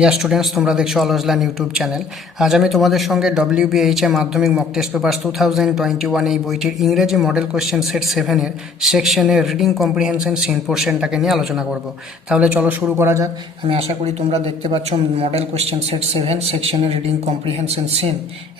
Dear students, তোমরা দেখছো always learn YouTube channel. আজ আমি তোমাদের সঙ্গে WBHA মাধ্যমিক মক টেস্ট পেপার্স 2021 এই বইটির ইংরেজি মডেল কোশ্চেন সেট 7-এর সেকশনের রিডিং কম্প্রিহেনশন সিন পোর্শনটাকে নিয়ে আলোচনা করব। তাহলে চলো শুরু করা যাক। আমি আশা করি তোমরা দেখতে পাচ্ছ মডেল কোশ্চেন সেট 7 সেকশনের রিডিং কম্প্রিহেনশন সিন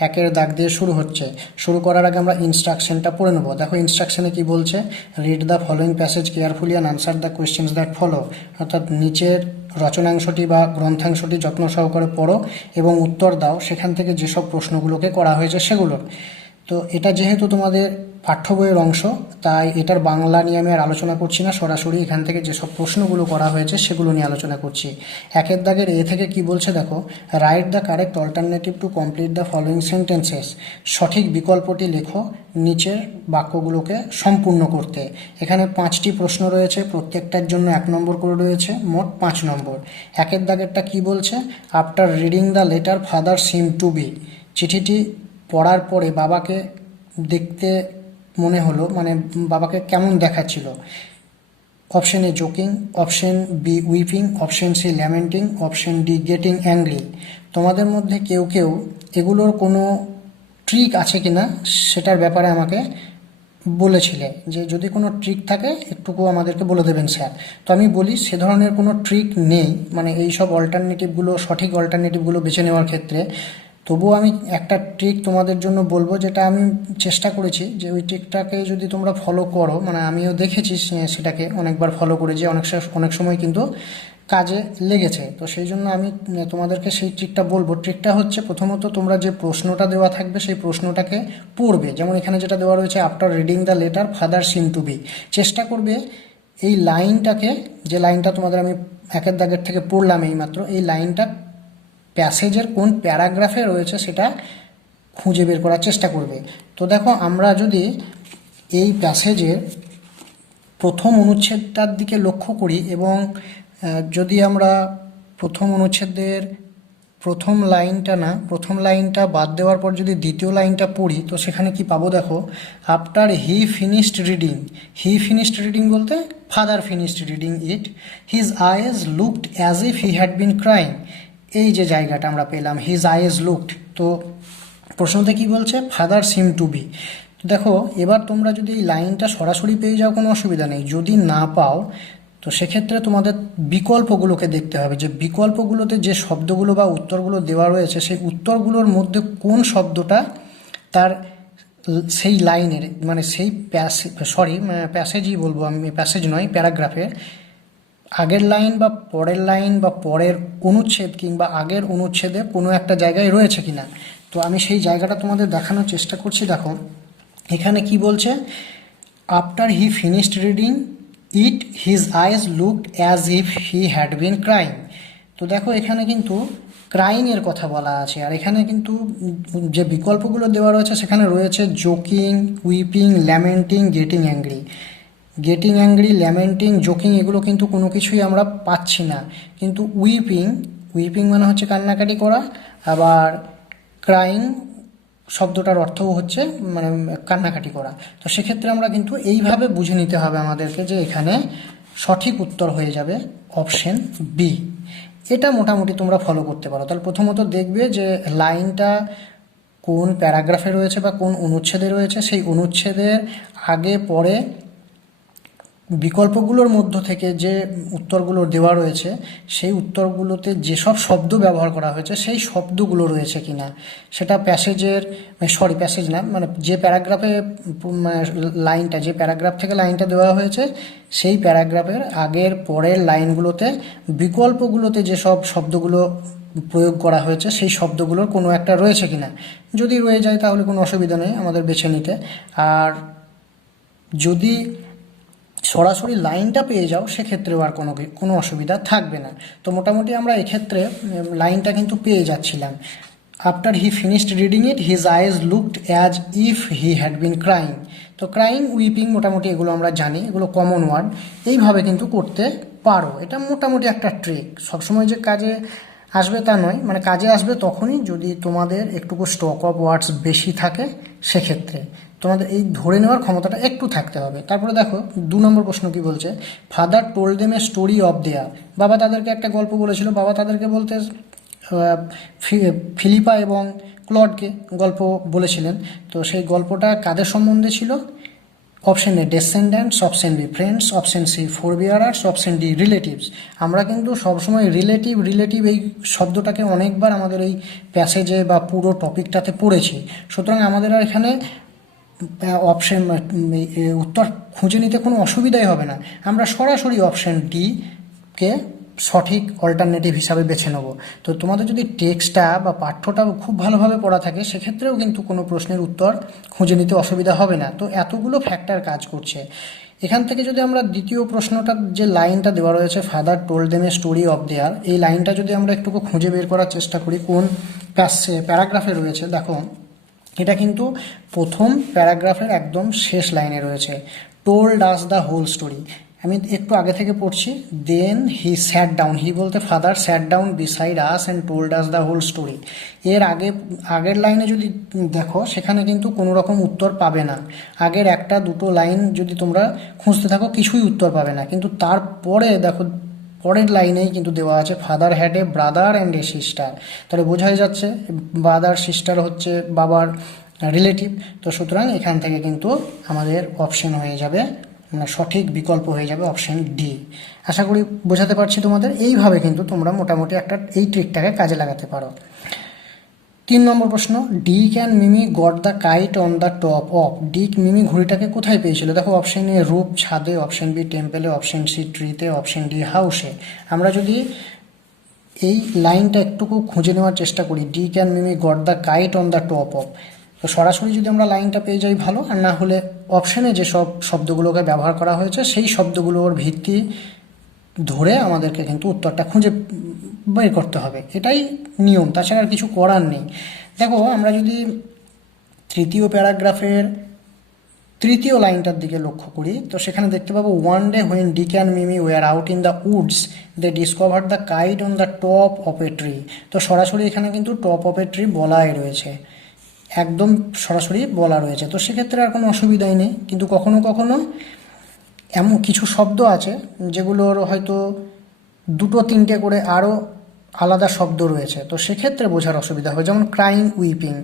একের দাগ দিয়ে শুরু হচ্ছে। শুরু করার আগে আমরা ইনস্ট্রাকশনটা পড়ে নেবো। দেখো ইনস্ট্রাকশনে কি বলছে, read the following passage carefully and answer the questions that follow. অর্থাৎ নিচের রচনাংশটি বা গ্রন্থাংশটি যত্ন সহকারে পড়ো এবং উত্তর দাও সেখান থেকে যেসব প্রশ্নগুলোকে করা হয়েছে সেগুলোর। তো এটা যেহেতু তোমাদের পাঠ্য বইয়ের অংশ, তাই এটার বাংলা নিয়ে আমি আর আলোচনা করছি না, সরাসরি এখান থেকে যেসব প্রশ্নগুলো করা হয়েছে সেগুলো নিয়ে আলোচনা করছি। একের দাগের এ থেকে কি বলছে দেখো, write the correct alternative to complete the following sentences. সঠিক বিকল্পটি লেখো নিচের বাক্যগুলোকে সম্পূর্ণ করতে। এখানে 5টি প্রশ্ন রয়েছে, প্রত্যেকটার জন্য 1 নম্বর করে রয়েছে, মোট 5 নম্বর। একের দাগেরটা কি বলছে, after reading the letter father seem to be. চিঠিটি পড়ার পরে বাবাকে দেখতে মনে হলো, মানে বাবাকে কেমন দেখাচ্ছিল। Option A joking, option B weeping, option C lamenting, option D getting angry. তোমাদের মধ্যে কেউ কেউ এগুলোর কোনো ট্রিক আছে কিনা সেটার ব্যাপারে আমাকে বলেছিলে, যে যদি কোনো ট্রিক থাকে একটুকু আমাদেরকে বলে দেবেন স্যার। তো আমি বলি সে ধরনের কোনো ট্রিক নেই, মানে এই সব অল্টারনেটিভগুলো, সঠিক অল্টারনেটিভগুলো বেছে নেওয়ার ক্ষেত্রে। তবুও আমি একটা ট্রিক তোমাদের জন্য বলবো, যেটা আমি চেষ্টা করেছি, যে ওই ট্রিকটাকে যদি তোমরা ফলো করো, মানে আমিও দেখেছি সেটাকে অনেকবার ফলো করেছি, অনেক সময় কিন্তু কাজে লেগেছে। তো সেই জন্য আমি তোমাদেরকে সেই ট্রিকটা বলবো। ট্রিকটা হচ্ছে, প্রথমত তোমরা যে প্রশ্নটা দেওয়া থাকবে সেই প্রশ্নটাকে পড়বে। যেমন এখানে যেটা দেওয়া রয়েছে, after reading the letter father seem to be, চেষ্টা করবে এই লাইনটাকে, যে লাইনটা তোমাদের আমি একের দাগের থেকে পড়লাম এইমাত্র, এই লাইনটা প্যাসেজের কোন প্যারাগ্রাফে রয়েছে সেটা খুঁজে বের করার চেষ্টা করবে। তো দেখো, আমরা যদি এই প্যাসেজের প্রথম অনুচ্ছেদটার দিকে লক্ষ্য করি এবং যদি আমরা প্রথম অনুচ্ছেদের প্রথম লাইনটা বাদ দেওয়ার পর যদি দ্বিতীয় লাইনটা পড়ি, তো সেখানে কি পাবো দেখো, আফটার হি ফিনিশড রিডিং বলতে father finished reading it, his eyes looked as if he had been crying. এই যে জায়গাটা আমরা পেলাম, হিজ আইজ লুকড, তো প্রশ্নতে কি বলছে, ফাদার সিম টু বি। দেখো এবার তোমরা যদি এই লাইনটা সরাসরি পেয়ে যাও কোনো অসুবিধা নেই, যদি না পাও তো সেক্ষেত্রে তোমাদের বিকল্পগুলোকে দেখতে হবে, যে বিকল্পগুলোতে যে শব্দগুলো বা উত্তরগুলো দেওয়া রয়েছে সেই উত্তরগুলোর মধ্যে কোন শব্দটা তার সেই লাইনের, মানে সেই প্যাসেজই বলবো আমি, প্যাসেজ নয়, প্যারাগ্রাফের আগের লাইন বা পরের লাইন বা পরের অনুচ্ছেদ কিংবা আগের অনুচ্ছেদে কোনো একটা জায়গায় রয়েছে কিনা। তো আমি সেই জায়গাটা তোমাদের দেখানোর চেষ্টা করছি। দেখো এখানে কি বলছে, after he finished reading it his eyes looked as if he had been crying. তো দেখো এখানে কিন্তু ক্রাইংয়ের কথা বলা আছে, আর এখানে কিন্তু যে বিকল্পগুলো দেওয়া রয়েছে সেখানে রয়েছে joking, weeping, lamenting, getting angry, lamenting, joking, এগুলো কিন্তু কোনো কিছুই আমরা পাচ্ছি না। কিন্তু উইপিং মানে হচ্ছে কান্নাকাটি করা, আবার ক্রাইং শব্দটার অর্থও হচ্ছে মানে কান্নাকাটি করা। তো সেক্ষেত্রে আমরা কিন্তু এইভাবে বুঝে নিতে হবে আমাদেরকে, যে এখানে সঠিক উত্তর হয়ে যাবে অপশন বি। এটা মোটামুটি তোমরা ফলো করতে পারো। তাহলে প্রথমত দেখবে যে লাইনটা কোন প্যারাগ্রাফে রয়েছে বা কোন অনুচ্ছেদে রয়েছে, সেই অনুচ্ছেদের আগে পরে বিকল্পগুলোর মধ্য থেকে যে উত্তরগুলো দেওয়া রয়েছে সেই উত্তরগুলোতে যেসব শব্দ ব্যবহার করা হয়েছে সেই শব্দগুলো রয়েছে কিনা, সেটা প্যাসেজের প্যাসেজ না, মানে যে প্যারাগ্রাফে লাইনটা, যে প্যারাগ্রাফ থেকে লাইনটা দেওয়া হয়েছে সেই প্যারাগ্রাফের আগের পরের লাইনগুলোতে বিকল্পগুলোতে যেসব শব্দগুলো প্রয়োগ করা হয়েছে সেই শব্দগুলোর কোনো একটা রয়েছে কিনা। যদি রয়ে যায় তাহলে কোনো অসুবিধা নেই আমাদের বেছে নিতে, আর যদি সরাসরি লাইনটা পেয়ে যাও সেক্ষেত্রেও আর কোনো অসুবিধা থাকবে না। তো মোটামুটি আমরা এক্ষেত্রে লাইনটা কিন্তু পেয়ে যাচ্ছিলাম। After he finished reading it his eyes looked as if he had been crying. তো ক্রাইং, উইপিং মোটামুটি এগুলো আমরা জানি, এগুলো কমন ওয়ার্ড, এইভাবে কিন্তু করতে পারো। এটা মোটামুটি একটা ট্রিক, সবসময় যে কাজে আসবে তা নয়, মানে কাজে আসবে তখনই যদি তোমাদের একটুকু স্টক অফ ওয়ার্ডস বেশি থাকে, সেক্ষেত্রে তোমাদের এই ধরে নেওয়ার ক্ষমতাটা একটু থাকতে হবে। তারপরে দেখো 2 নম্বর প্রশ্ন কি বলছে, father told them a story of their. বাবা তাদেরকে একটা গল্প বলেছিল, বাবা তাদেরকে বলতে ফিলিপা এবং ক্লডকে গল্প বলেছিলেন। তো সেই গল্পটা কাদের সম্বন্ধে ছিল? Option A descendants, option B friends, option C forbearers, option D relatives. আমরা কিন্তু সবসময় রিলেটিভ এই শব্দটাকে অনেকবার আমাদের এই প্যাসেজে বা পুরো টপিকটাতে পড়েছি। সুতরাং আমাদের আর এখানে অপশন উত্তর খুঁজে নিতে কোনো অসুবিধাই হবে না। আমরা সরাসরি অপশন ডি কে সঠিক অল্টারনেটিভ হিসাবে বেছে নেব। তো তোমাদের যদি টেক্সটটা বা পাঠ্যটা খুব ভালোভাবে পড়া থাকে সেক্ষেত্রেও কিন্তু কোনো প্রশ্নের উত্তর খুঁজে নিতে অসুবিধা হবে না। তো এতগুলো ফ্যাক্টর কাজ করছে। এখান থেকে যদি আমরা দ্বিতীয় প্রশ্নটার যে লাইনটা দেওয়া রয়েছে, father told them a story of their, এই লাইনটা যদি আমরা একটু খুঁজে বের করার চেষ্টা করি কোন প্যারাগ্রাফে রয়েছে, দেখো এটা কিন্তু প্রথম প্যারাগ্রাফের একদম শেষ লাইনে রয়েছে, told us the whole story. আমি একটু আগে থেকে পড়ছি, দেন হি স্যাট ডাউন, হি বলতে father sat down beside us and told us the whole story. এর আগের লাইনে যদি দেখো সেখানে কিন্তু কোনো রকম উত্তর পাবে না। আগের একটা দুটো লাইন যদি তোমরা খুঁজতে থাকো কিছুই উত্তর পাবে না। কিন্তু তারপরে দেখো পরের লাইনেই কিন্তু দেওয়া আছে father had a brother and a sister. তাহলে বোঝাই যাচ্ছে ব্রাদার সিস্টার হচ্ছে বাবার রিলেটিভ। তো সুতরাং এখান থেকে কিন্তু আমাদের অপশন হয়ে যাবে, সঠিক বিকল্প হয়ে যাবে অপশন ডি। আশা করি বোঝাতে পারছি তোমাদের। এইভাবে কিন্তু তোমরা মোটামুটি এই ট্রিকটাকে কাজে লাগাতে পারো। 3 নম্বর প্রশ্ন, Dick and Mimi got the kite on the top of. Dick Mimi ঘুড়িটাকে কোথায় পেয়েছিল? দেখো অপশন এ রুফ ছাদে, অপশন বি টেম্পেলে, অপশন সি ট্রিতে, অপশন ডি হাউসে। আমরা যদি এই লাইনটা একটুকু খুঁজে নেওয়ার চেষ্টা করি, Dick and Mimi got the kite on the top of, তো সরাসরি যদি আমরা লাইনটা পেয়ে যাই ভালো, আর না হলে অপশানে যে সব শব্দগুলোকে ব্যবহার করা হয়েছে সেই শব্দগুলোর ভিত্তি ধরে আমাদেরকে কিন্তু উত্তরটা খুঁজে বের করতে হবে। এটাই নিয়ম, তাছাড়া আর কিছু করার নেই। দেখো আমরা যদি তৃতীয় প্যারাগ্রাফের তৃতীয় লাইনটার দিকে লক্ষ্য করি, তো সেখানে দেখতে পাবো one day when Dick and Mimi were out in the woods they discover the kite on the top of a tree. তো সরাসরি এখানে কিন্তু টপ অফ এ ট্রি বলাই রয়েছে, একদম সরাসরি বলা রয়েছে। তো সেক্ষেত্রে আর কোনো অসুবিধাই নেই। কিন্তু কখনো কখনো এমন কিছু শব্দ আছে যেগুলোর হয়তো দুটো তিনটে করে আরও আলাদা শব্দ রয়েছে, তো সেক্ষেত্রে বোঝার অসুবিধা হয়। যেমন ক্রাইং, উইপিং,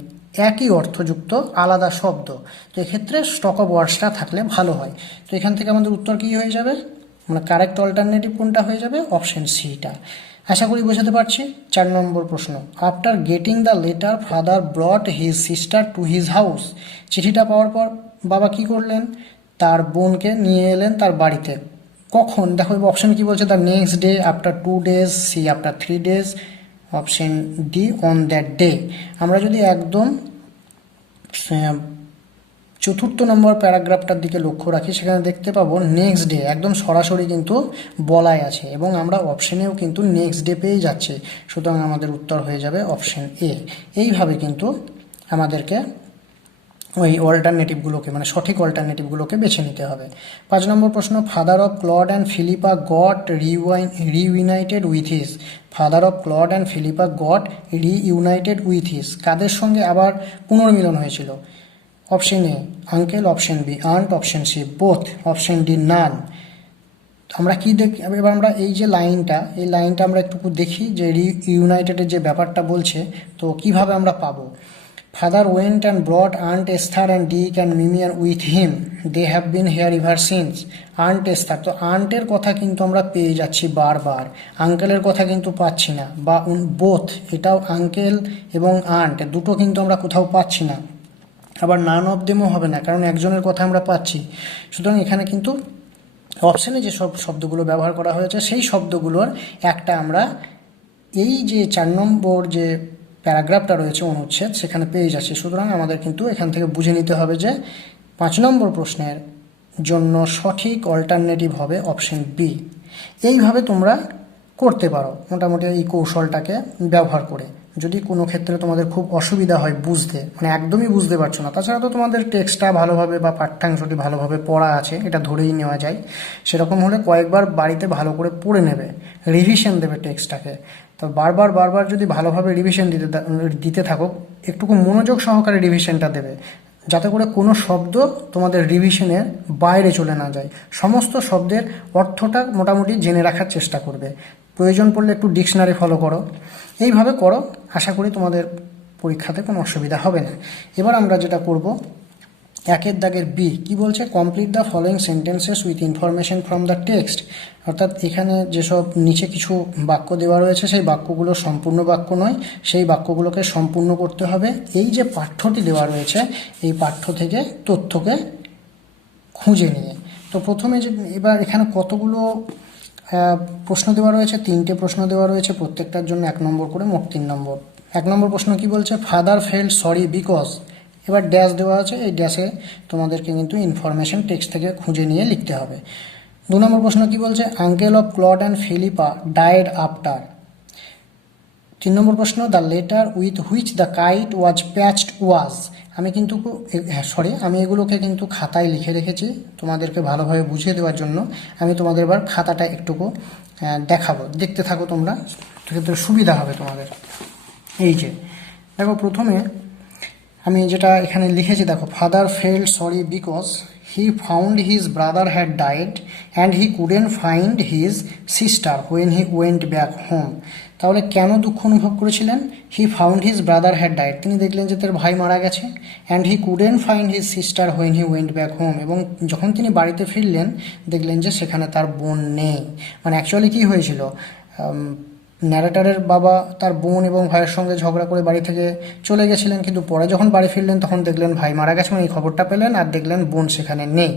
একই অর্থযুক্ত আলাদা শব্দ। তো এক্ষেত্রে স্টক অফ ওয়ার্ডসটা থাকলে ভালো হয়। তো এখান থেকে আমাদের উত্তর কী হয়ে যাবে, কারেক্ট অল্টারনেটিভ কোনটা হয়ে যাবে? অপশন সিটা। আশা করি বোঝাতে পারছি। 4 নম্বর প্রশ্ন, after getting the letter father ব্রট his sister to his house. চিঠিটা পাওয়ার পর বাবা কি করলেন? তার বোনকে নিয়ে এলেন তার বাড়িতে। কখন? দেখো অপশন কি বলছে, the next day, after 2 days, C after 3 days, option D on that day. আমরা যদি একদম 4 নম্বর প্যারাগ্রাফটার দিকে লক্ষ্য রাখি, সেখানে দেখতে পাবো নেক্সট ডে একদম সরাসরি কিন্তু বলাই আছে, এবং আমরা অপশনেও কিন্তু নেক্সট ডে পেয়ে যাচ্ছি। সুতরাং আমাদের উত্তর হয়ে যাবে অপশন এ। এইভাবে কিন্তু আমাদেরকে ওই অল্টারনেটিভগুলোকে সঠিক অল্টারনেটিভগুলোকে বেছে নিতে হবে। 5 নম্বর প্রশ্ন, father of Claude and Philippa got reunited with his. Father of Claude and Philippa got reunited with his, কাদের সঙ্গে আবার পুনর্মিলন হয়েছিল? Option A uncle, option B aunt, option C both, option D none. আমরা কি দেখি এবার, আমরা এই যে লাইনটা আমরা একটু দেখি যে রিইউনাইটেডের যে ব্যাপারটা বলছে, তো কিভাবে আমরা পাবো। Father went and brought aunt Esther and Dick and Mimi and with him, they have been here ever since. Aunt Esther, তো আন্টের কথা কিন্তু আমরা পেয়ে যাচ্ছি বারবার, আঙ্কেলের কথা কিন্তু পাচ্ছি না। বা বোথ, এটাও আঙ্কেল এবং আন্ট দুটো কিন্তু আমরা কোথাও পাচ্ছি না। আবার নান অফ দেমও হবে না, কারণ একজনের কথা আমরা পাচ্ছি। সুতরাং এখানে কিন্তু অপশানে যে সব শব্দগুলো ব্যবহার করা হয়েছে সেই শব্দগুলোর একটা আমরা এই যে 4 নম্বর যে প্যারাগ্রাফটা রয়েছে অনুচ্ছেদ সেখানে পেয়ে যাচ্ছি। সুতরাং আমাদের কিন্তু এখান থেকে বুঝে নিতে হবে যে 5 নম্বর প্রশ্নের জন্য সঠিক অল্টারনেটিভ হবে অপশন বি। এইভাবে তোমরা করতে পারো মোটামুটি এই কৌশলটাকে ব্যবহার করে। যদি কোনো ক্ষেত্রে তোমাদের খুব অসুবিধা হয় বুঝতে, একদমই বুঝতে পারছো না, তাছাড়া তো তোমাদের টেক্সটটা ভালোভাবে বা পাঠ্যাংশটি ভালোভাবে পড়া আছে, এটা ধরেই নেওয়া যায়। সেরকম হলে কয়েকবার বাড়িতে ভালো করে পড়ে নেবে, রিভিশন দেবে টেক্সটটাকে। তো বারবার যদি ভালোভাবে রিভিশন দিতে থাকো, একটুকু মনোযোগ সহকারে রিভিশনটা দেবে, যাতে করে কোনো শব্দ তোমাদের রিভিশনের বাইরে চলে না যায়। সমস্ত শব্দের অর্থটা মোটামুটি জেনে রাখার চেষ্টা করবে। প্রয়োজন পড়লে একটু ডিকশনারি ফলো করো। এইভাবে করো, আশা করি তোমাদের পরীক্ষাতে কোনো অসুবিধা হবে না। এবার আমরা যেটা করব, একের দাগের বি কি বলছে, complete the following sentences with information from the text. অর্থাৎ এখানে যেসব নিচে কিছু বাক্য দেওয়া রয়েছে সেই বাক্যগুলো সম্পূর্ণ বাক্য নয়, সেই বাক্যগুলোকে সম্পূর্ণ করতে হবে। এই যে পাঠ্যটি দেওয়া রয়েছে এই পাঠ্য থেকে তথ্যকে খুঁজে নিয়ে। তো প্রথমে যে এবার এখানে কতগুলো প্রশ্ন দেওয়া রয়েছে, 3টে প্রশ্ন দেওয়া রয়েছে, প্রত্যেকটার জন্য 1 নম্বর করে, মোট 3 নম্বর। 1 নম্বর প্রশ্ন কি বলছে, ফাদার ফেল্ট সরি বিকজ, এবার ড্যাশ দেওয়া আছে, এই ড্যাশে তোমাদেরকে কিন্তু ইনফরমেশন টেক্সট থেকে খুঁজে নিয়ে লিখতে হবে। 2 নম্বর প্রশ্ন কি বলছে, uncle of Claude and Philippa died after. 3 নম্বর প্রশ্ন, the letter with which the kite was patched was. আমি এগুলোকে কিন্তু খাতায় লিখে রেখেছি তোমাদেরকে ভালোভাবে বুঝিয়ে দেওয়ার জন্য। আমি তোমাদের এবার খাতাটা একটুকু দেখাবো, দেখতে থাকো তোমরা, সেক্ষেত্রে সুবিধা হবে তোমাদের। এই যে দেখো, প্রথমে আমি যেটা এখানে লিখেছি দেখো, father felt sorry because he found his brother had died and he couldn't find his sister when he went back home. তাহলে কেন দুঃখ অনুভব করেছিলেন, he found his brother had died, তিনি দেখলেন যে তার ভাই মারা গেছে, and he couldn't find his sister when he went back home, এবং যখন তিনি বাড়িতে ফিরলেন দেখলেন যে সেখানে তার বোন নেই। মানে অ্যাকচুয়ালি কী হয়েছিল, ন্যারেটারের বাবা তার বোন এবং ভাইয়ের সঙ্গে ঝগড়া করে বাড়ি থেকে চলে গেছিলেন, কিন্তু পরে যখন বাড়ি ফিরলেন তখন দেখলেন ভাই মারা গেছে, এই খবরটা পেলেন আর দেখলেন বোন সেখানে নেই।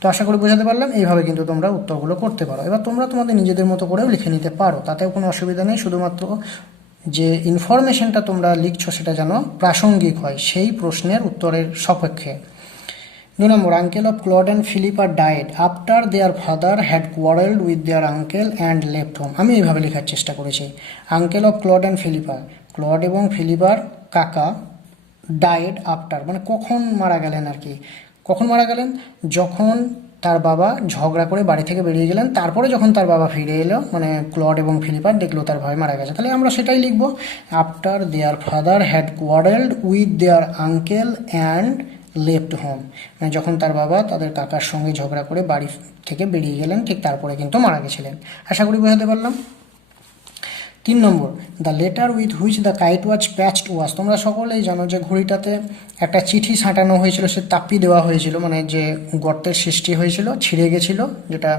তো আশা করি বোঝাতে পারলাম, এইভাবে কিন্তু তোমরা উত্তরগুলো করতে পারো। এবার তোমরা তোমাদের নিজেদের মতো করেও লিখে নিতে পারো, তাতেও কোনো অসুবিধা নেই, শুধুমাত্র যে ইনফরমেশনটা তোমরা লিখছো সেটা যেন প্রাসঙ্গিক হয় সেই প্রশ্নের উত্তরের সপক্ষে। 2 নম্বর, uncle of Claude and Philippa died after their father had quarrelled with their uncle and left home. আমি এইভাবে লেখার চেষ্টা করেছি, uncle of Claude and Philippa, Claude এবং ফিলিপার কাকা, ডায়েড আফটার মানে কখন মারা গেলেন আর কি। কখন মারা গেলেন, যখন তার বাবা ঝগড়া করে বাড়ি থেকে বেরিয়ে গেলেন, তারপরে যখন তার বাবা ফিরে এলো, মানে ক্লড এবং ফিলিপার দেখলো তার ভাই মারা গেছে, তাহলে আমরা সেটাই লিখবো, after their father had quarrelled with their uncle and left home, মানে যখন তার বাবা তাদের কাকার সঙ্গে ঝগড়া করে বাড়ি থেকে বেরিয়ে গেলেন ঠিক তারপরে কিন্তু মারা গেছিলেন। আশা করি বোঝাতে পারলাম। 3 নম্বর, the letter with which the kite was patched was. তোমরা সকলেই জানো যে ঘড়িটাতে একটা চিঠি ছাঁটানো হয়েছিল, সে তাপ্পি দেওয়া হয়েছিল, মানে যে গর্তের সৃষ্টি হয়েছিল ছিঁড়ে গেছিলো, যেটা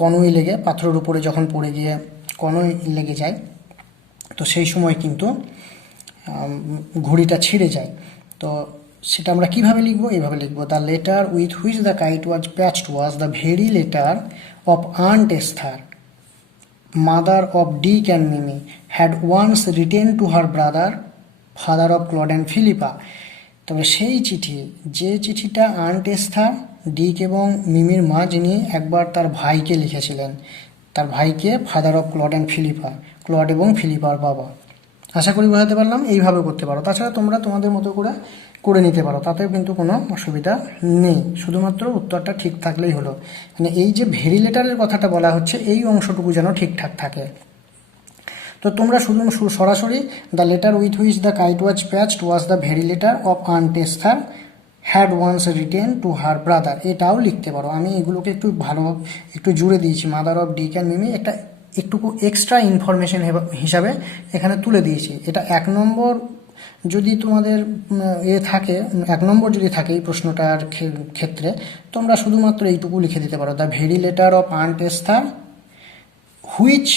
কনুই লেগে পাথরের উপরে যখন পড়ে গিয়ে কনুই লেগে যায়, তো সেই সময় কিন্তু ঘড়িটা ছিঁড়ে যায়। তো সেটা আমরা কিভাবে লিখবো, এইভাবে লিখবো, the letter with which the kite was patched was the very letter of Aunt Esther, mother of Dick and Mimi, had once written to her brother, father of Claude and Philippa. তবে সেই চিঠি, যে চিঠিটা aunt Esther, ডিক এবং মিমির মা, যিনি একবার তার ভাইকে লিখেছিলেন, তার ভাইকে, father of Claude and Philippa, Claude এবং ফিলিপার বাবা। আশা করি বোঝাতে পারলাম, এইভাবে করতে পারো। তাছাড়া তোমরা তোমাদের মতো করে নিতে পারো, তাতেও কিন্তু কোনো অসুবিধা নেই, শুধুমাত্র উত্তরটা ঠিক থাকলেই হলো। মানে এই যে ভেরি লেটারের কথাটা বলা হচ্ছে, এই অংশটুকু যেন ঠিকঠাক থাকে। তো তোমরা শুধু সরাসরি the letter with which the kite was patched was the very letter of Aunt Esther had once written to her brother, এটাও লিখতে পারো। আমি এগুলোকে একটু জুড়ে দিয়েছি, mother of Dick and Mimi, একটুকু এক্সট্রা ইনফরমেশন হিসাবে এখানে তুলে দিয়েছি। এটা 1 নম্বর যদি তোমাদের থাকে, 1 নম্বর যদি থাকে এই প্রশ্নটার ক্ষেত্রে, তোমরা শুধুমাত্র এইটুকু লিখে দিতে পারো, the very letter of Aunt Esther which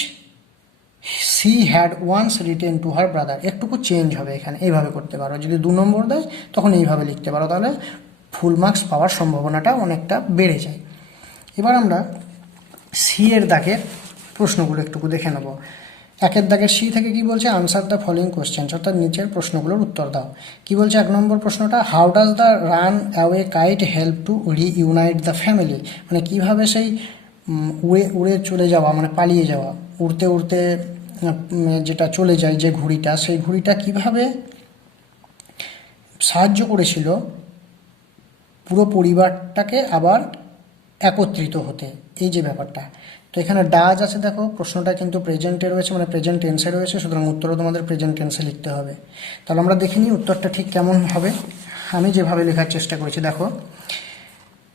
she had once written to her brother, একটুকু চেঞ্জ হবে এখানে, এইভাবে করতে পারো। যদি 2 নম্বর দেয় তখন এইভাবে লিখতে পারো, তাহলে ফুল মার্কস পাওয়ার সম্ভাবনাটা অনেকটা বেড়ে যায়। এবার আমরা সি এর দাগের প্রশ্নগুলো একটুকু দেখে নেব। 1 দাগের সি থেকে কি বলছে, আনসার দ্য ফলোয়িং কোশ্চেন্স, অর্থাৎ নিচের প্রশ্নগুলোর উত্তর দাও। কি বলছে 1 নম্বর প্রশ্নটা, how does the run away kite help to reunite the family, মানে কিভাবে সেই উড়ে চলে যাওয়া, মানে পালিয়ে যাওয়া, উড়তে উড়তে যেটা চলে যায় যে ঘুড়িটা, সেই ঘুড়িটা কিভাবে সাহায্য করেছিল পুরো পরিবারটাকে আবার একত্রিত হতে, এই যে ব্যাপারটা। তো এখানে ডাজ আছে, দেখো প্রশ্নটা কিন্তু প্রেজেন্টে রয়েছে, মানে প্রেজেন্ট টেন্সে রয়েছে, সুতরাং উত্তরও তোমাদের প্রেজেন্ট টেন্সে লিখতে হবে। তাহলে আমরা দেখে নিই উত্তরটা ঠিক কেমন হবে। আমি যেভাবে লেখার চেষ্টা করেছি, দেখো,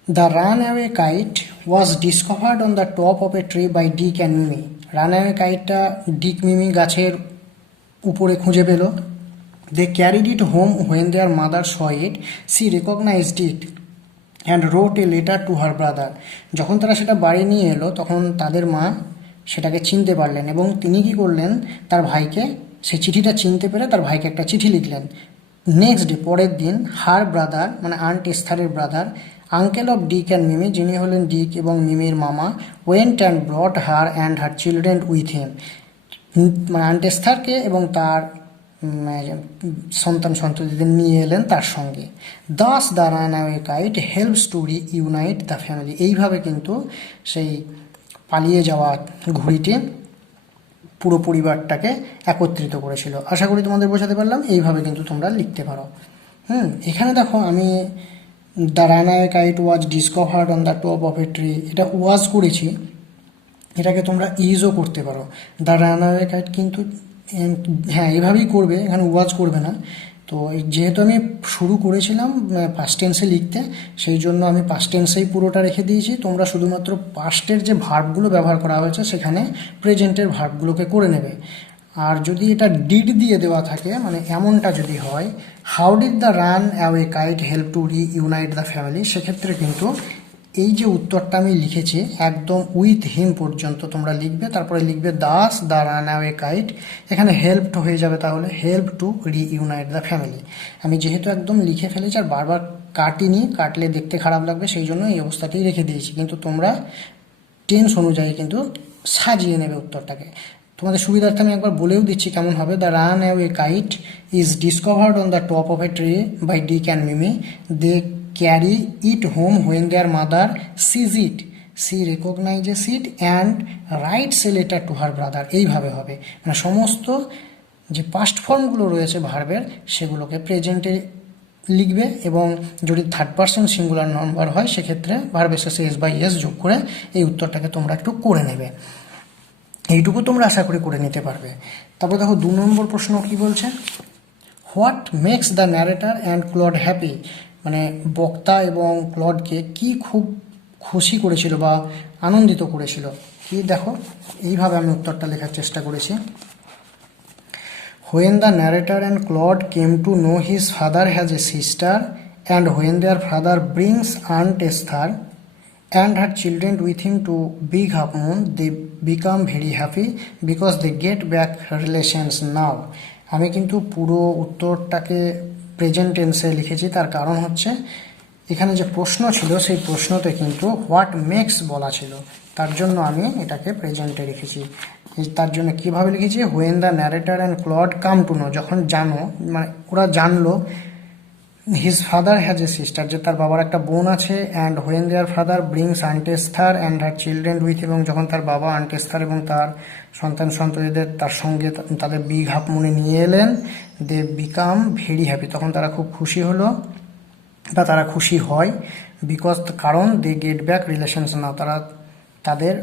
the run away kite was discovered on the top of a tree by Dick and Mimi. Runaway কাইটটা ডিক মিমি গাছের উপরে খুঁজে পেল। They carried it home when their mother saw it, she recognised it and wrote a letter to her brother. যখন তারা সেটা বাড়ি নিয়ে এলো তখন তাদের মা সেটাকে চিনতে পারলেন এবং তিনি কি করলেন, তার ভাইকে সেই চিঠিটা চিনতে পেরে তার ভাইকে একটা চিঠি লিখলেন। নেক্সট ডে, পরের দিন, হার ব্রাদার মানে আন্ট এস্থারের brother, uncle of Dick and Mimi, যিনি হলেন ডিক এবং মিমির মামা, went and brought her and her children with him, মানে আন্ট এস্থারকে এবং তার সন্তান সন্ততিদের নিয়ে এলেন তার সঙ্গে। Thus the runaway kite helps to reunite the family. এইভাবে কিন্তু সেই পালিয়ে যাওয়া ঘুড়িটি পুরো পরিবারটাকে একত্রিত করেছিল। আশা করি তোমাদের বোঝাতে পারলাম। এইভাবে কিন্তু তোমরা লিখতে পারো। এখানে দেখো আমি the runaway kite was discovered on the top of a tree, এটা ওয়াজ করেছি, এটাকে তোমরা ইজও করতে পারো। দ্য রানঅ্যাওয়ে কাইট কিন্তু হ্যাঁ এভাবেই করবে, এখানে ওয়াজ করবে না। তো যেহেতু আমি শুরু করেছিলাম পাস্ট টেন্সে লিখতে, সেই জন্য আমি পাস্ট টেন্সেই পুরোটা রেখে দিয়েছি। তোমরা শুধুমাত্র পাস্টের যে ভার্বগুলো ব্যবহার করা হয়েছে সেখানে প্রেজেন্টের ভার্বগুলোকে করে নেবে। আর যদি এটা ডিড দিয়ে দেওয়া থাকে, মানে এমনটা যদি হয়, how did the runaway kite help to reunite the family, সেক্ষেত্রে কিন্তু এই যে উত্তরটা আমি লিখেছি একদম উইথ হিম পর্যন্ত তোমরা লিখবে, তারপরে লিখবে দাস দ্য রানঅ্যাওয়ে কাইট, এখানে হেল্পড হয়ে যাবে, তাহলে help to reunite the family. আমি যেহেতু একদম লিখে ফেলেছি আর বারবার কাটিনি, কাটলে দেখতে খারাপ লাগবে, সেই জন্য এই অবস্থাতেই রেখে দিয়েছি। কিন্তু তোমরা টেন্স অনুযায়ী কিন্তু সাজিয়ে নেবে উত্তরটাকে। তোমাদের সুবিধার্থে আমি একবার বলেও দিচ্ছি কেমন হবে। The runaway kite is discovered on the top of a tree by Dick and Mimi, they carry it home when their mother sees it, she recognises it and writes a letter to her brother. এইভাবে হবে, মানে সমস্ত যে past ফর্মগুলো রয়েছে ভার্বের সেগুলোকে প্রেজেন্টে লিখবে, এবং যদি থার্ড পার্সন সিঙ্গুলার নাম্বার হয় সেক্ষেত্রে ভার্বের শেষে এস বাই এস যোগ করে এই উত্তরটাকে তোমরা একটু করে নেবে। এইটুকু তোমরা আশা করি করে নিতে পারবে। তারপর দেখো 2 নম্বর প্রশ্ন কি বলছে, what makes the narrator and Claude happy, মানে বক্তা এবং ক্লডকে কি খুব খুশি করেছিল বা আনন্দিত করেছিল। কি দেখো, এইভাবে আমি উত্তরটা লেখার চেষ্টা করেছি। When the narrator and Claude came to know his father has a sister and when their father brings Aunt Esther and her children with him to Big Half Moon, they become very happy because they get back relations now. আমি কিন্তু পুরো উত্তরটাকে present টেন্সে লিখেছি, তার কারণ হচ্ছে এখানে যে প্রশ্ন ছিল সেই প্রশ্নতে কিন্তু হোয়াট মেক্স বলা ছিল, তার জন্য আমি এটাকে প্রেজেন্টে লিখেছি। তার জন্য কিভাবে লিখেছি, when the narrator and Claude come to know, যখন জানো মানে ওরা জানলো, his father has a sister, যে তার বাবার একটা বোন আছে, and when their father brings Aunt Esther and her children with, এবং যখন তার বাবা আন্ট এস্থার এবং তার সন্তান সন্ততিদের তার সঙ্গে তাদের বিগ হাফ মুনে নিয়ে এলেন, দে বিকাম ভেরি হ্যাপি, তখন তারা খুব খুশি হলো বা তারা খুশি হয়, বিকজ কারণ দে গেট ব্যাক রিলেশনস নাও, তারা তাদের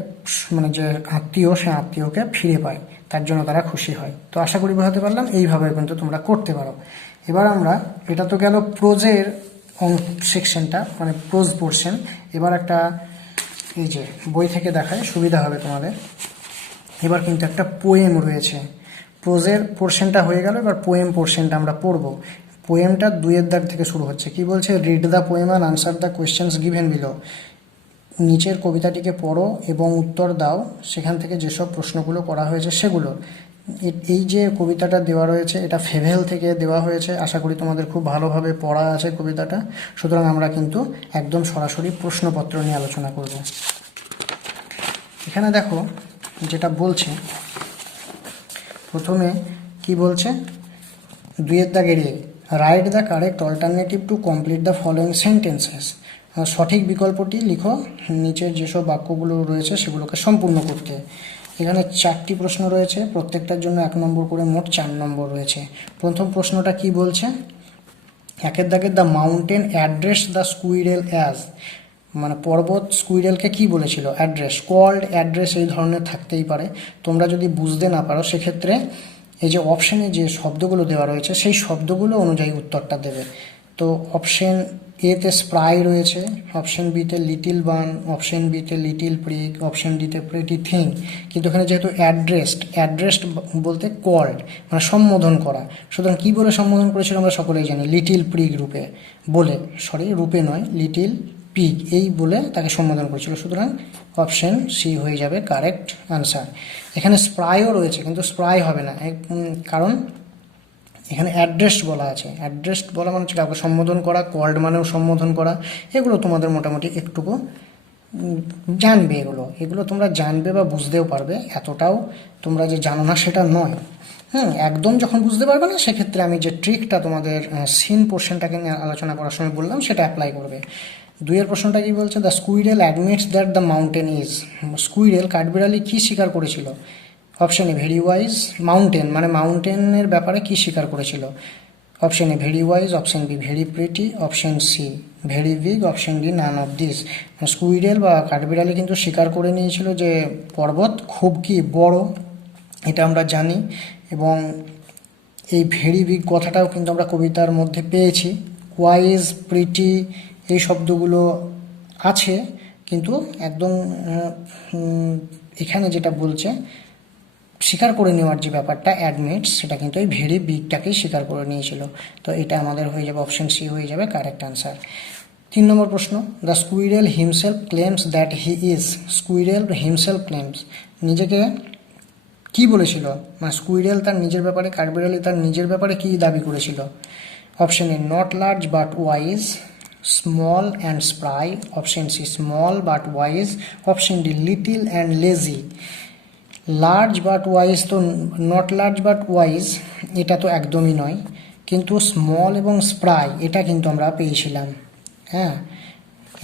মানে যে আত্মীয় সে আত্মীয়কে ফিরে পায়, তার জন্য তারা খুশি হয়। তো আশা করি বোঝাতে পারলাম, এইভাবে কিন্তু তোমরা করতে পারো। এবার আমরা, এটা তো গেল প্রোজের সেকশনটা মানে প্রোজ পোর্শন, এবার একটা এই যে বই থেকে দেখায় সুবিধা হবে তোমাদের। এবার কিন্তু একটা পোয়েম রয়েছে, প্রোজের পোর্শনটা হয়ে গেল, এবার পোয়েম পোর্শনটা আমরা পড়ব। পোয়েমটা 2 দাগ থেকে শুরু হচ্ছে। কি বলছে, read the poem and answer the questions given below, নিচের কবিতাটিকে পড়ো এবং উত্তর দাও সেখান থেকে যেসব প্রশ্নগুলো করা হয়েছে সেগুলো। এই যে কবিতাটা দেওয়া রয়েছে এটা ফেভেল থেকে দেওয়া হয়েছে, আশা করি তোমাদের খুব ভালোভাবে পড়া আছে কবিতাটা, সুতরাং আমরা কিন্তু একদম সরাসরি প্রশ্নপত্র নিয়ে আলোচনা করব। এখানে দেখো যেটা বলছে, প্রথমে কি বলছে, 2 দাগ এড়িয়ে write the correct alternative to complete the following sentences, সঠিক বিকল্পটি লিখো নিচের যেসব বাক্যগুলো রয়েছে সেগুলোকে সম্পূর্ণ করতে। এখানে 4টি প্রশ্ন রয়েছে, প্রত্যেকটার জন্য 1 নম্বর করে, মোট 4 নম্বর রয়েছে। প্রথম প্রশ্নটা কি বলছে, 1 দাগে the mountain address the squirrel as, মানে পর্বত স্কুইরেলকে কি বলেছিল, অ্যাড্রেস, কল্ড, অ্যাড্রেস এই ধরনের থাকতেই পারে। তোমরা যদি বুঝতে না পারো সেক্ষেত্রে এই যে অপশানে যে শব্দগুলো দেওয়া রয়েছে সেই শব্দগুলো অনুযায়ী উত্তরটা দেবে। তো অপশন এতে স্প্রাই রয়েছে, অপশন বিতে লিটিল বান, অপশন বিতে লিটিল প্রিক, অপশন ডিতে প্রিটি থিং। কিন্তু এখানে যেহেতু অ্যাড্রেসড বলতে কল্ড মানে সম্বোধন করা, সুতরাং কী বলে সম্বোধন করেছিল আমরা সকলেই জানি, লিটিল প্রিক রূপে বলে, রূপে নয়, লিটিল পিগ এই বলে তাকে সম্বোধন করেছিল, সুতরাং অপশন সি হয়ে যাবে কারেক্ট আনসার। এখানে স্প্রাইও রয়েছে কিন্তু স্প্রাই হবে না, কারণ এখানে অ্যাড্রেসড বলা আছে। অ্যাড্রেসড বলা মানে হচ্ছে কাউকে সম্বোধন করা, কল্ড মানেও সম্বোধন করা। এগুলো তোমাদের মোটামুটি একটুকু জানবে, এগুলো তোমরা জানবে বা বুঝতেও পারবে, এতটাও তোমরা যে জানো না সেটা নয়। একদম যখন বুঝতে পারবে না সেক্ষেত্রে আমি যে ট্রিকটা তোমাদের সিন পোর্শনটাকে নিয়ে আলোচনা করার সময় বললাম সেটা অ্যাপ্লাই করবে। 2 প্রশ্নটা কি বলছে, the squirrel admits that the mountain is. Squirrel কাঠবিড়ালি কী স্বীকার করেছিল? Option A very wise, mountain মানে মাউন্টেনের ব্যাপারে কি স্বীকার করেছিল? Option A very wise, option B very pretty, option C very big, option D none of this. Squirrel বা কাঠবিড়ালি কিন্তু স্বীকার করে নিয়েছিল যে পর্বত খুব কি বড়, এটা আমরা জানি, এবং এই ভেরি বিগ কথাটাও কিন্তু আমরা কবিতার মধ্যে পেয়েছি। ওয়াইজ, প্রিটি এই শব্দগুলো আছে, কিন্তু একদম এখানে যেটা বলছে স্বীকার করে নেওয়ার যে ব্যাপারটা অ্যাডমিটস, সেটা কিন্তু এই ভেরি বিগটাকেই স্বীকার করে নিয়েছিল। তো এটা আমাদের হয়ে যাবে অপশন সি হয়ে যাবে কারেক্ট আনসার। 3 নম্বর প্রশ্ন, the squirrel himself claims that he is. Squirrel himself claims, নিজেকে কি বলেছিল? মানে স্কুইরেল তার নিজের ব্যাপারে, কাঠবিড়ালি তার নিজের ব্যাপারে কি দাবি করেছিল? Option A not large but wise, small and spry, option C small but wise, option D little and lazy. Large but wise তো নট লার্জ বাট ওয়াইজ এটা তো একদমই নয়, কিন্তু স্মল এবং স্প্রাই এটা কিন্তু আমরা পেয়েছিলাম। হ্যাঁ,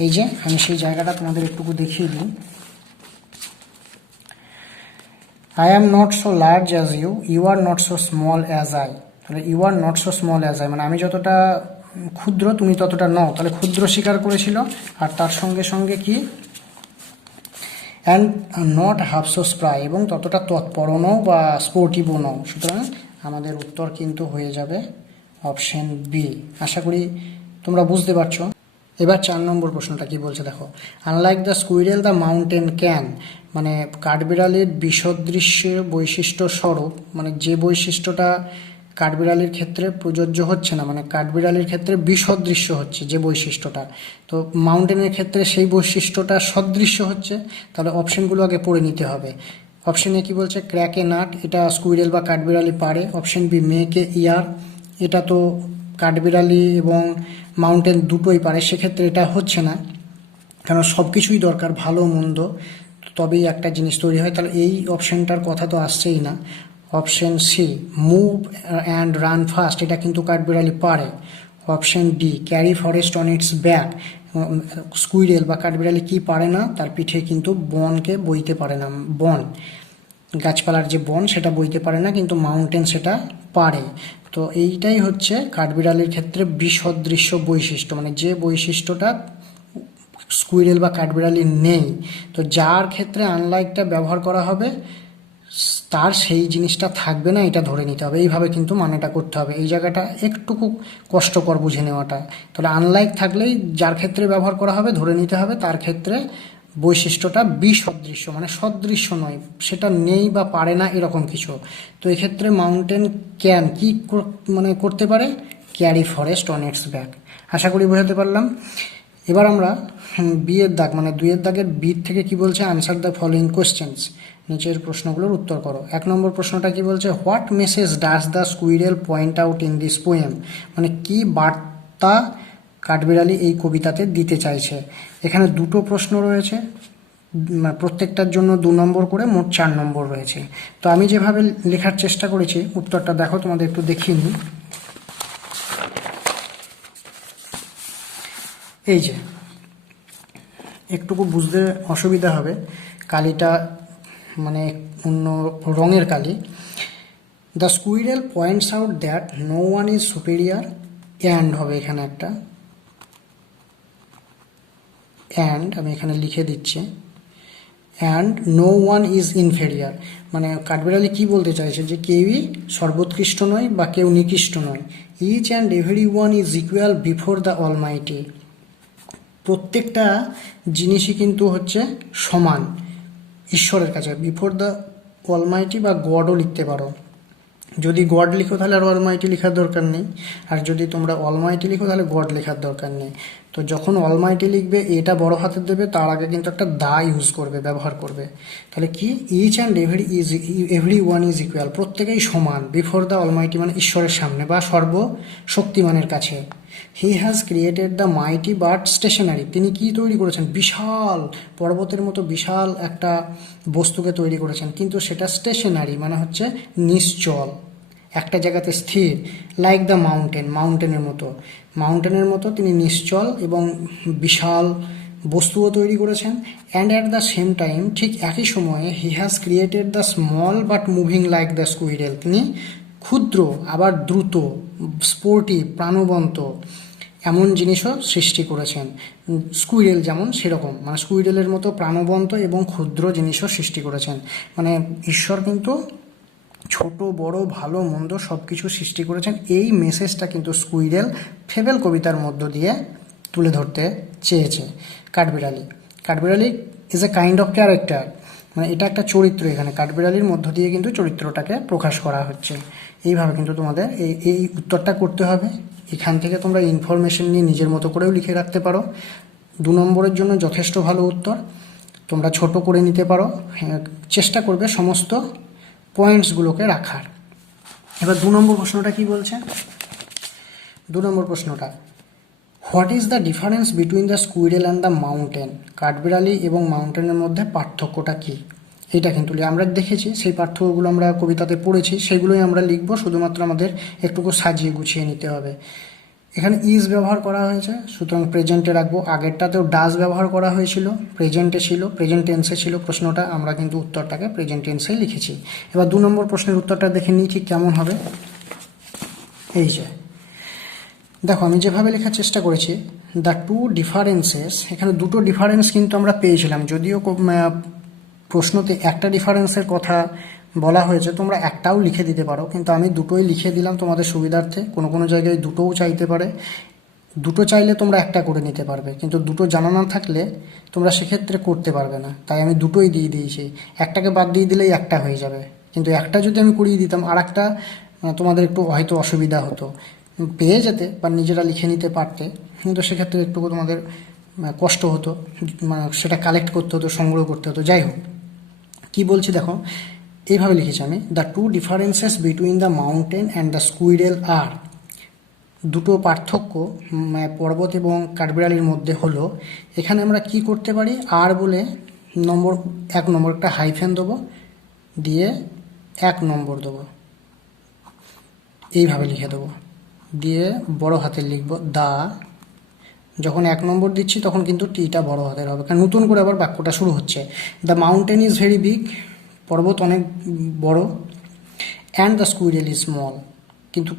এই যে আমি সেই জায়গাটা তোমাদের একটুকু দেখিয়ে দিই। I am not so large as you, you are not so small as I. তাহলে you are not so small as I মানে আমি যতটা ক্ষুদ্র তুমি ততটা নও, তাহলে ক্ষুদ্র স্বীকার করেছিল। আর তার সঙ্গে সঙ্গে কি, and not half so spry, এবং ততটা তৎপর নও বা স্পোর্টিভও নও। সুতরাং আমাদের উত্তর কিন্তু হয়ে যাবে অপশন বি। আশা করি তোমরা বুঝতে পারছো। এবার 4 নম্বর প্রশ্নটা কি বলছে দেখো, unlike the squirrel the mountain can, মানে কাঠবিড়ালির বিসদৃশ্য বৈশিষ্ট্য স্বরূপ, মানে যে বৈশিষ্ট্যটা কাঠবিড়ালির ক্ষেত্রে প্রযোজ্য হচ্ছে না, মানে কাঠবিড়ালির ক্ষেত্রে বিসদৃশ্য হচ্ছে যে বৈশিষ্ট্যটা, তো মাউন্টেনের ক্ষেত্রে সেই বৈশিষ্ট্যটা সদৃশ্য হচ্ছে। তাহলে অপশনগুলো আগে পড়ে নিতে হবে। অপশন এ কি বলছে, ক্র্যাক এ নাট, এটা স্কুইরেল বা কাঠবিড়ালি পারে। অপশন বি মেক এ ইয়ার, এটা তো কাঠবিড়ালি এবং মাউন্টেন দুটোই পারে, সেক্ষেত্রে এটা হচ্ছে না, কারণ সব কিছুই দরকার, ভালো মন্দ, তবেই একটা জিনিস তৈরি হয়। তাহলে এই অপশনটার কথা তো আসছেই না। Option C move and run fast, এটা কিন্তু কাঠবিড়ালি পারে। Option D carry forest on its back, squirrel বা কাঠবিড়ালি কি পারে না, তার পিঠে কিন্তু বনকে বইতে পারে না, বন গাছপালার যে বন সেটা বইতে পারে না, কিন্তু মাউন্টেন সেটা পারে। তো এইটাই হচ্ছে কাঠবিড়ালির ক্ষেত্রে বিসদৃশ্য বৈশিষ্ট্য, মানে যে বৈশিষ্ট্যটা স্কুইরেল বা কাঠবিড়ালির নেই, তো যার ক্ষেত্রে আনলাইকটা ব্যবহার করা হবে তার সেই জিনিসটা থাকবে না, এটা ধরে নিতে হবে। এইভাবে কিন্তু মানেটা করতে হবে, এই জায়গাটা একটুকু কষ্টকর বুঝে নেওয়াটা। তাহলে আনলাইক থাকলেই যার ক্ষেত্রে ব্যবহার করা হবে ধরে নিতে হবে তার ক্ষেত্রে বৈশিষ্ট্যটা বিসদৃশ্য, মানে সদৃশ্য নয়, সেটা নেই বা পারে না এরকম কিছু। তো এক্ষেত্রে মাউন্টেন ক্যান কি মানে করতে পারে, carry forest on its back. আশা করি বোঝাতে পারলাম। এবার আমরা বিয়ের দাগ মানে 2 দাগের বি থেকে কি বলছে, আনসার দ্য ফলোইং কোশ্চেন্স, নিচের প্রশ্নগুলোর উত্তর করো। 1 নম্বর প্রশ্নটা কি বলছে, what message does the squirrel point out in this poem, মানে কি বার্তা কাঠবিড়ালি এই কবিতাতে দিতে চাইছে। এখানে 2টো প্রশ্ন রয়েছে, প্রত্যেকটার জন্য 2 নম্বর করে, মোট 4 নম্বর রয়েছে। তো আমি যেভাবে লেখার চেষ্টা করেছি উত্তরটা দেখো, তোমাদের একটু দেখিয়ে নিই। এই যে একটুকু বুঝতে অসুবিধা হবে, কালিটা মানে অন্য রঙের কালি। The squirrel points out that no one is superior, and হবে এখানে একটা, অ্যান্ড আমি এখানে লিখে দিচ্ছি, and no one is inferior, মানে কাঠবিড়ালি কি বলতে চাইছে, যে কেউই সর্বোৎকৃষ্ট নয় বা কেউ নিকৃষ্ট নয়। Each and every one is equal before the almighty, প্রত্যেকটা জিনিসই কিন্তু হচ্ছে সমান ঈশ্বরের কাছে। বিফোর দ্য অলমাইটি বা গডও লিখতে পারো। যদি গড লিখো তাহলে আর অলমাইটি লেখার দরকার নেই, আর যদি তোমরা অলমাইটি লিখো তাহলে গড লেখার দরকার নেই। তো যখন অলমাইটি লিখবে এটা বড় হাতের দেবে, তার আগে কিন্তু একটা দা ইউজ করবে, ব্যবহার করবে। তাহলে কি, each and every one is equal, প্রত্যেকেই সমান বিফোর দ্য অলমাইটি মানে ঈশ্বরের সামনে বা সর্বশক্তিমানের কাছে। He has created the mighty but stationary, তিনি কি তৈরি করেছেন, বিশাল পর্বতের মতো বিশাল একটা বস্তুকে তৈরি করেছেন, কিন্তু সেটা স্টেশনারি মানে হচ্ছে নিশ্চল, একটা জায়গাতে স্থির। লাইক দ্য মাউন্টেনের মতো তিনি নিশ্চল এবং বিশাল বস্তুও তৈরি করেছেন। And at the same time, ঠিক একই সময়ে, হি has created the small but moving like the squirrel, তিনি ক্ষুদ্র আবার দ্রুত, স্পোর্টিভ, প্রাণবন্ত এমন জিনিসও সৃষ্টি করেছেন। স্কুইরেল যেমন সেরকম, মানে স্কুইরেলের মতো প্রাণবন্ত এবং ক্ষুদ্র জিনিসও সৃষ্টি করেছেন। মানে ঈশ্বর কিন্তু ছোট বড় ভালো মন্দ সব কিছু সৃষ্টি করেছেন। এই মেসেজটা কিন্তু স্কুইরেল ফেবেল কবিতার মধ্য দিয়ে তুলে ধরতে চেয়েছে। কাঠবিড়ালি is a kind of character, মানে এটা একটা চরিত্র। এখানে কাঠবিড়ালির মধ্য দিয়ে কিন্তু চরিত্রটাকে প্রকাশ করা হচ্ছে। এইভাবে কিন্তু তোমাদের এই উত্তরটা করতে হবে। এখান থেকে তোমরা ইনফরমেশন নিয়ে নিজের মতো করেও লিখে রাখতে পারো। 2 নম্বরের জন্য যথেষ্ট ভালো উত্তর, তোমরা ছোট করে নিতে পারো। চেষ্টা করবে সমস্ত পয়েন্টসগুলোকে রাখার। এবার 2 নম্বর প্রশ্নটা কি বলছে? 2 নম্বর প্রশ্নটা, what is the difference between the squirrel and the mountain, কাঠবিড়ালি এবং মাউন্টেনের মধ্যে পার্থক্যটা কী? এটা কিন্তু আমরা দেখেছি, সেই পার্থক্যগুলো আমরা কবিতাতে পড়েছি, সেগুলোই আমরা লিখবো। শুধুমাত্র আমাদের একটুকু সাজিয়ে গুছিয়ে নিতে হবে। এখানে ইজ ব্যবহার করা হয়েছে, সুতরাং প্রেজেন্টে রাখবো। আগেরটাতেও ডাজ ব্যবহার করা হয়েছিল, প্রেজেন্টে ছিল, প্রেজেন্ট টেন্সে ছিল প্রশ্নটা, আমরা কিন্তু উত্তরটাকে প্রেজেন্ট টেন্সেই লিখেছি। এবার 2 নম্বর প্রশ্নের উত্তরটা দেখে নিই ঠিক কেমন হবে। এই যে দেখো, আমি যেভাবে লেখার চেষ্টা করেছি, দ্য 2 ডিফারেন্সেস, এখানে 2টো ডিফারেন্স কিন্তু আমরা পেয়েছিলাম। যদিও প্রশ্নতে একটা ডিফারেন্সের কথা বলা হয়েছে, তোমরা একটাও লিখে দিতে পারো, কিন্তু আমি দুটোই লিখে দিলাম তোমাদের সুবিধার্থে। কোনো কোনো জায়গায় দুটোও চাইতে পারে, দুটো চাইলে তোমরা একটা করে নিতে পারবে, কিন্তু দুটো জানা না থাকলে তোমরা সেক্ষেত্রে করতে পারবে না। তাই আমি দুটোই দিয়ে দিয়েছি, একটাকে বাদ দিয়ে দিলেই একটা হয়ে যাবে। কিন্তু একটা যদি আমি করিয়ে দিতাম, আর একটা তোমাদের একটু হয়তো অসুবিধা হতো, পেয়ে যেতে বা নিজেরা লিখে নিতে পারতে, কিন্তু সেক্ষেত্রে একটু তোমাদের কষ্ট হতো, মানে সেটা কালেক্ট করতে হতো, সংগ্রহ করতে হতো। যাই হোক, কি বলছি দেখো, এইভাবে লিখেছি আমি, the 2 differences between the mountain and the squirrel আর, দুটো পার্থক্য পর্বত এবং কাঠবিড়ালির মধ্যে হলো। এখানে আমরা কি করতে পারি, আর বলে 1 নম্বর একটা হাইফেন দেবো, দিয়ে 1 নম্বর দেবো, এইভাবে লিখে দেবো, দিয়ে বড় হাতের লিখব দা। যখন 1 নম্বর দিচ্ছি তখন কিন্তু টিটা বড় হাতের হবে, কারণ নতুন করে আবার বাক্যটা শুরু হচ্ছে। The mountain is very big, পর্বত অনেক বড়। And the squirrel is small, কিন্তু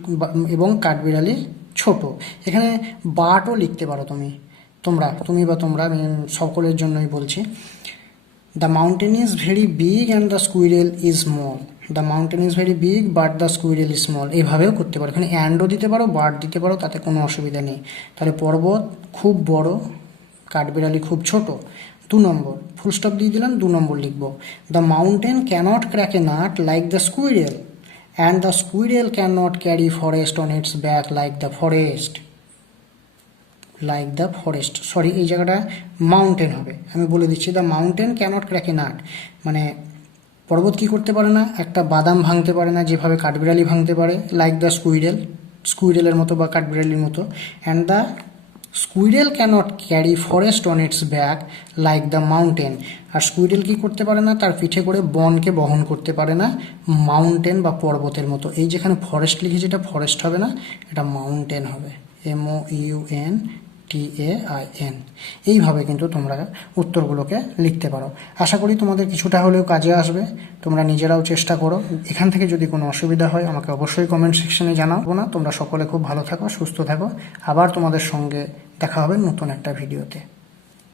এবং কাঠবিড়ালি ছোট। এখানে বাটও লিখতে পারো তোমরা আমি সকলের জন্যই বলছি। The mountain is very big and the squirrel is small, the mountain is very big but the squirrel is small, এইভাবেও করতে পারো। এখানে অ্যান্ডও দিতে পারো, বাট দিতে পারো, তাতে কোনো অসুবিধা নেই। তাহলে পর্বত খুব বড়, কাঠবিড়ালি খুব ছোট। 2 নম্বর, ফুল স্টপ দিয়ে দিলাম, 2 নম্বর লিখব। The mountain can't crack a nut like the squirrel and the squirrel can not carry forest on its back like the forest. Sorry, এই জায়গাটা মাউন্টেন হবে, আমি বলে দিচ্ছি। The mountain can't crack a nut, মানে পর্বত কি করতে পারে না, একটা বাদাম ভাঙতে পারে না, যেভাবে কাঠবিড়ালি ভাঙতে পারে, লাইক দ্য স্কুইরেলের মতো বা কাঠবিড়ালির মতো। And the squirrel can't carry forest on its back like the mountain, আর স্কুইরেল কি করতে পারে না, তার পিঠে করে বনকে বহন করতে পারে না মাউন্টেন বা পর্বতের মতো। এই যেখানে ফরেস্ট লিখেছি, এটা ফরেস্ট হবে না, এটা মাউন্টেন হবে, MOUNTAIN। এইভাবে কিন্তু তোমরা উত্তরগুলোকে লিখতে পারো। আশা করি তোমাদের কিছুটা হলেও কাজে আসবে, তোমরা নিজেরাও চেষ্টা করো। এখান থেকে যদি কোনো অসুবিধা হয় আমাকে অবশ্যই কমেন্ট সেকশনে জানাবো। না, তোমরা সকলে খুব ভালো থাকো, সুস্থ থাকো। আবার তোমাদের সঙ্গে দেখা হবে নতুন একটা ভিডিওতে।